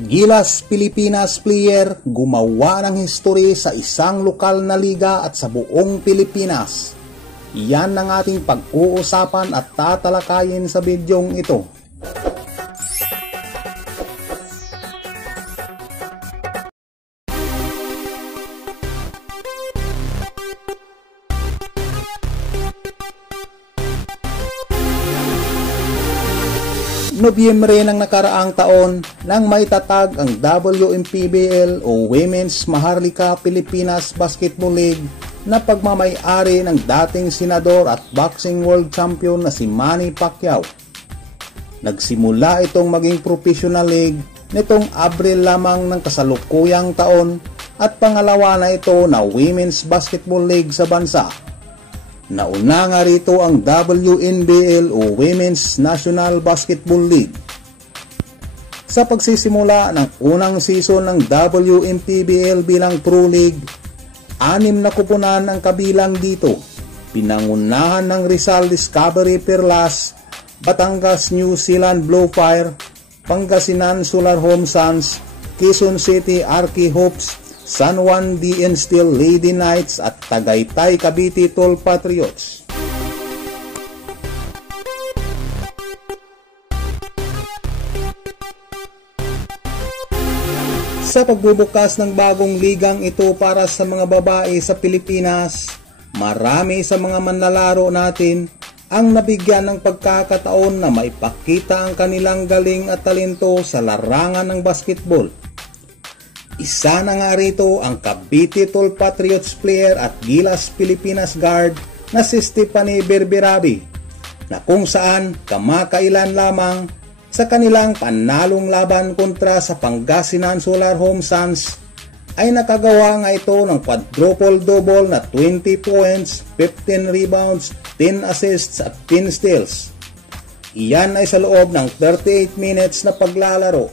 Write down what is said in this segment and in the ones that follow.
Gilas Pilipinas player gumawa ng history sa isang lokal na liga at sa buong Pilipinas. Yan ang ating pag-uusapan at tatalakayin sa bidyong ito. Nobyembre ng nakaraang taon nang maitatag ang WMPBL o Women's Maharlika Pilipinas Basketball League na pagmamay-ari ng dating senador at boxing world champion na si Manny Pacquiao. Nagsimula itong maging professional league nitong Abril lamang ng kasalukuyang taon at pangalawa na ito na Women's Basketball League sa bansa. Nauna nga rito ang WNBL o Women's National Basketball League. Sa pagsisimula ng unang season ng WMPBL bilang Pro League, 6 na kupunan ang kabilang dito. Pinangunahan ng Rizal Discovery Perlas, Batangas New Zealand Blowfire, Pangasinan Solar Home Suns, Quezon City Arky Hopes, San Juan DN Steel Lady Knights at Tagaytay Cavite Tall Patriots. Sa pagbubukas ng bagong ligang ito para sa mga babae sa Pilipinas, marami sa mga manlalaro natin ang nabigyan ng pagkakataon na maipakita ang kanilang galing at talento sa larangan ng basketball. Isa na nga rito ang Cavite Tall Patriots player at Gilas Pilipinas guard na si Stephanie Berberabi, na kung saan kamakailan lamang sa kanilang panalong laban kontra sa Pangasinan Solar Home Suns ay nakagawa nga ito ng quadruple-double na 20 points, 15 rebounds, 10 assists at 10 steals. Iyan ay sa loob ng 38 minutes na paglalaro.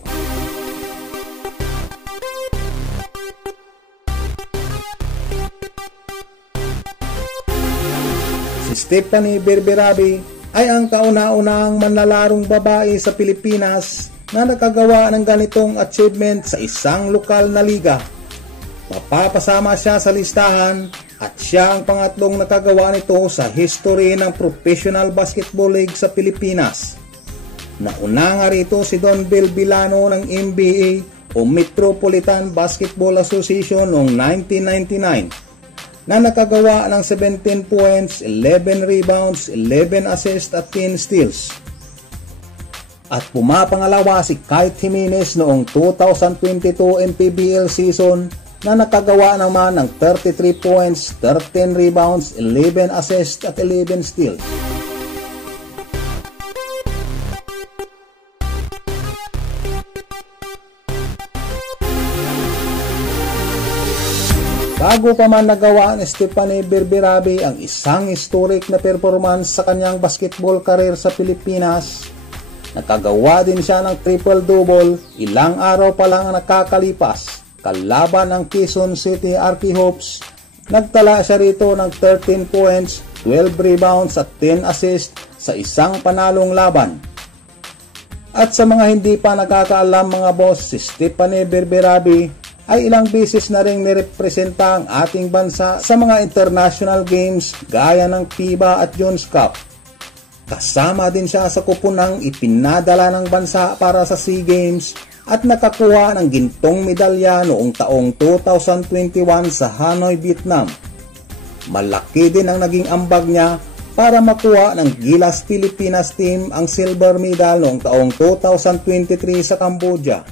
Si Stephanie Berberabi ay ang kauna-unahang manlalarong babae sa Pilipinas na nakagawa ng ganitong achievement sa isang lokal na liga. Mapapasama siya sa listahan at siya ang pangatlong nakagawa nito sa history ng Professional Basketball League sa Pilipinas. Nauna nga rito si Don Bill Bilano ng NBA o Metropolitan Basketball Association noong 1999. Na nakagawa ng 17 points, 11 rebounds, 11 assists at 10 steals. At pumapangalawa si Kite Jimenez noong 2022 MPBL season na nakagawa naman ng 33 points, 13 rebounds, 11 assists at 11 steals. Bago pa man nagawa ni Stephanie Berberabi ang isang historic na performance sa kanyang basketball career sa Pilipinas, nakagawa din siya ng triple-double ilang araw pa lang nakakalipas kalaban ng Quezon City Arky Hopes. Nagtala siya rito ng 13 points, 12 rebounds at 10 assists sa isang panalong laban. At sa mga hindi pa nakakaalam mga boss, si Stephanie Berberabi ay ilang beses na ring nirepresenta ang ating bansa sa mga international games gaya ng FIBA at Jones Cup. Kasama din siya sa kupunang ipinadala ng bansa para sa SEA Games at nakakuha ng gintong medalya noong taong 2021 sa Hanoi, Vietnam. Malaki din ang naging ambag niya para makuha ng Gilas Pilipinas team ang silver medal noong taong 2023 sa Cambodia.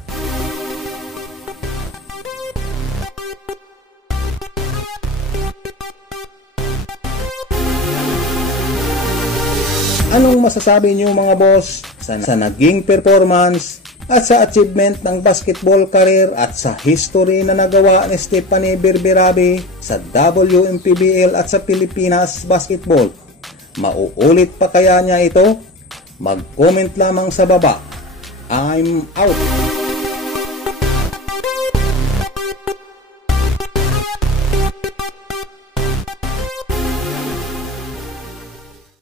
Anong masasabi niyo mga boss sa naging performance at sa achievement ng basketball career at sa history na nagawa ni Stephanie Berberabi sa WMPBL at sa Pilipinas Basketball? Mauulit pa kaya niya ito? Mag-comment lamang sa baba. I'm out!